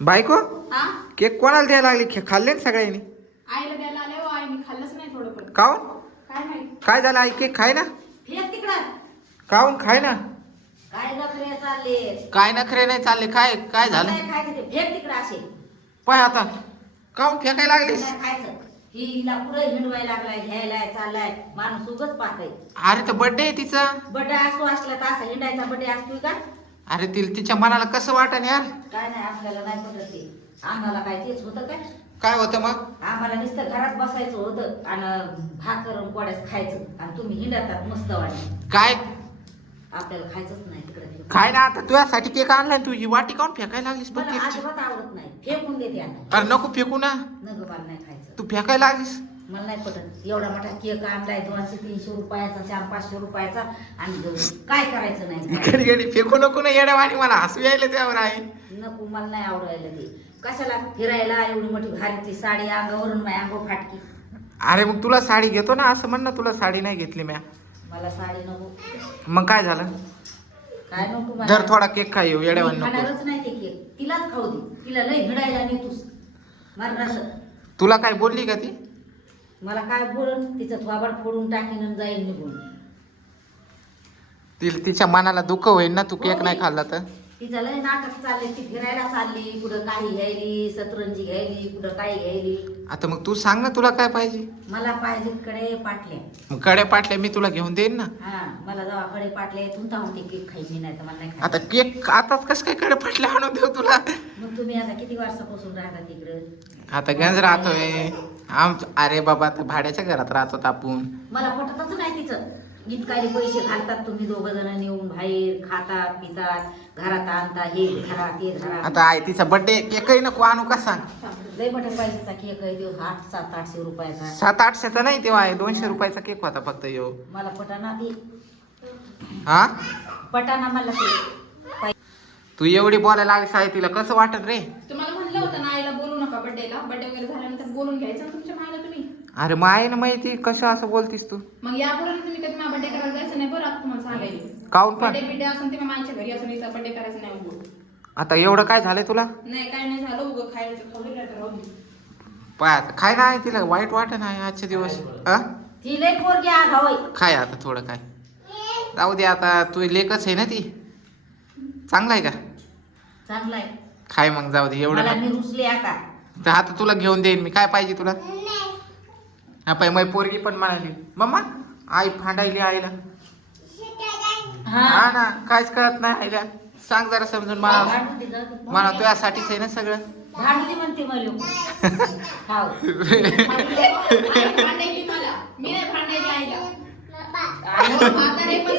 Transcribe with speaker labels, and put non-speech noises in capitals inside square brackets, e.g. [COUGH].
Speaker 1: बायको?
Speaker 2: हा?
Speaker 1: केक कोणाला द्यायला लागली? खे- खाल्ले ना सगळ्यांनी?
Speaker 2: आईला द्यायला आले हो आईने खाल्लंच नाही थोडं पण.
Speaker 1: काऊन?
Speaker 2: काय माहीत?
Speaker 1: काय झालं आई? केक खाय ना?
Speaker 3: तिकडं.
Speaker 1: काऊन? खाय ना.
Speaker 3: काय नखरे चालले?
Speaker 1: काय नखरे नाही चालले? काय काय झालं?
Speaker 3: काय खायचं ते? फेक तिकडं असे.
Speaker 1: पाय आता. काऊन फेकायला लागलीस
Speaker 3: काय खायचं? ही हिला पुढे हिंडवायला लागलाय घ्यायला चाललाय. माणूस उगच पाहतय
Speaker 1: अरे तर बर्थडे आहे तिचा.
Speaker 3: बड्डे असतो असला तर असा हिंडायचा बड्डे असतोय का?
Speaker 1: अरे ति तिच्या मनाला कसं वाटन यार?
Speaker 3: काय नाही आपल्याला नाही पटत ते. आम्हाला काय तेच होतं काय?
Speaker 1: काय होतं मग?
Speaker 3: आम्हाला नुसतं घरात बसायचं होतं आणि भाकर आणि खायचं. आणि तुम्ही हिंडतात मस्त वाटत.
Speaker 1: काय?
Speaker 3: आपल्याला खायचंच नाही तिकडे
Speaker 1: काय ना आता तुझ्यासाठी केक आणलाय तू ही वाटी काऊन फेकायला लागलीस बघ
Speaker 3: मला
Speaker 1: केकची?
Speaker 3: अजिबात आवडत नाही. फेकून देते आता.
Speaker 1: अरे नको फेकू ना.
Speaker 3: मला नाही खायचं.
Speaker 1: तू फेकायला लागलीस?
Speaker 3: मला नाही पटत. एवढा मोठा केक आणलाय दोनशे तीनशे रुपयाचा चार पाचशे रुपयाचा. आणि काय करायचं नाही? [LAUGHS]
Speaker 1: फेकू नको ना येड्या वाणी मला हसू यायला त्यावर आहे
Speaker 3: नको मला नाही आवडायला ते. कशाला फिरायला एवढी मोठी भारीची साडी अंगावरून माझ्या अंग फाटकी?
Speaker 1: अरे मग तुला साडी घेतो ना असं म्हण ना तुला साडी नाही घेतली म्या.
Speaker 3: मला साडी नको.
Speaker 1: मग काय झालं?
Speaker 3: काय नको मला.
Speaker 1: जर थोडा केक खाई येऊ येड्या
Speaker 3: खाणारच नाही ते केक. तिलाच खाऊ दे. तिला लय भिडायला नेतोस मरणाचं
Speaker 1: तुला काय बोलली का ती?
Speaker 3: मला काय बोलून तिचं थोबाड फोडून टाकीन आणि जाईन निघून.
Speaker 1: ती तिच्या मनाला दुःख होईल ना तू केक नाही खाल्ला तर?
Speaker 3: तिचं लय नाटक चालले ती फिरायला चालली कुठं काही घ्यायली सतरंजी घ्यायली कुठं काही घ्यायली.
Speaker 1: आता मग तू सांग ना तुला काय पाहिजे?
Speaker 3: मला पाहिजे कडे पाटल्या.
Speaker 1: मग कड्या पाटल्या मी तुला घेऊन देईन ना.
Speaker 3: हा मला जेव्हा कडे पाटले तुमचा म्हणते केक मी नाही तर मला नाही
Speaker 1: आता
Speaker 3: खायचं
Speaker 1: केक आताच कसं काय कडे पाटल्या आणून देऊ तुला?
Speaker 3: तुम्ही आता किती वर्षापासून राहता तिकडं?
Speaker 1: आता गंज राहतोय आम अरे बाबा आता भाड्याच्या घरात राहतो आपण.
Speaker 3: मला पटतच नाही तिचं. इतकाले पैसे घालतात तुम्ही दोघ जण नेऊन बाहेर खातात पितात घरात आणता हे घरात हे घरात
Speaker 1: आता आहे तिचा बर्थडे केकही नको आणू का सांग?
Speaker 3: लय मोठ्या पैशाचा केक आहे तो. आठ सात आठशे रुपयाचा.
Speaker 1: सात आठशेचा नाही तेव्हा आहे. दोनशे रुपयाचा केक होता फक्त येऊ
Speaker 3: मला पटाना ते
Speaker 1: हा?
Speaker 3: पटाना मला ते
Speaker 1: तू एवढी बोलायला लागलीस आहे तिला कसं वाटत रे?
Speaker 2: तुम्हाला म्हणलं होतं ना आईला बोलू नका बर्थडेला बर्थडे वगैरे झाल्यानंतर बोलून घ्यायचं तुमच्या मायला तुम्ही.
Speaker 1: अरे मग आहे ना माहिती कसं असं बोलतीस तू?
Speaker 2: मग यापुढे तुम्ही कधी माझा बर्थडे करायला जायचं नाही बरं आता तुम्हाला सांगायला
Speaker 1: काऊन पण?
Speaker 2: बर्थडे बिड्डे असून ते माझ्या घरी असून इथं बर्थडे करायचं नाही उगं.
Speaker 1: आता एवढं काय झालंय तुला?
Speaker 2: नाही काय नाही झालं उगं. खायचं खाऊ दिलं तर राहू दे.
Speaker 1: पाय आता खाय ना आहे तिला वाईट वाटत नाही आजचे दिवस. हा
Speaker 3: ती लय पोरगी आघावय
Speaker 1: खाय आता थोडं काय? जाऊ दे आता तू लेकच आहे ना ती. चांगलं आहे का?
Speaker 3: चांगलाय.
Speaker 1: खाय मग जाऊ दे एवढं
Speaker 3: मला
Speaker 1: नको.
Speaker 3: मी रुसले आता.
Speaker 1: तर आता तुला घेऊन देईन मी. काय पाहिजे तुला? हा पाय मग पोरगी पण म्हणाली. मम्मा आई फांडायली आईला.
Speaker 3: हा.
Speaker 1: हा ना काहीच कळत नाही आईला. सांग जरा समजून मला.
Speaker 3: भांडू दे, जाऊ दे.
Speaker 1: मला तुझ्यासाठीच आहे ना सगळं.
Speaker 3: भांडू दे म्हणते मला. [LAUGHS] हाव. [LAUGHS]
Speaker 2: मी नाही आईला. म्हातारे पण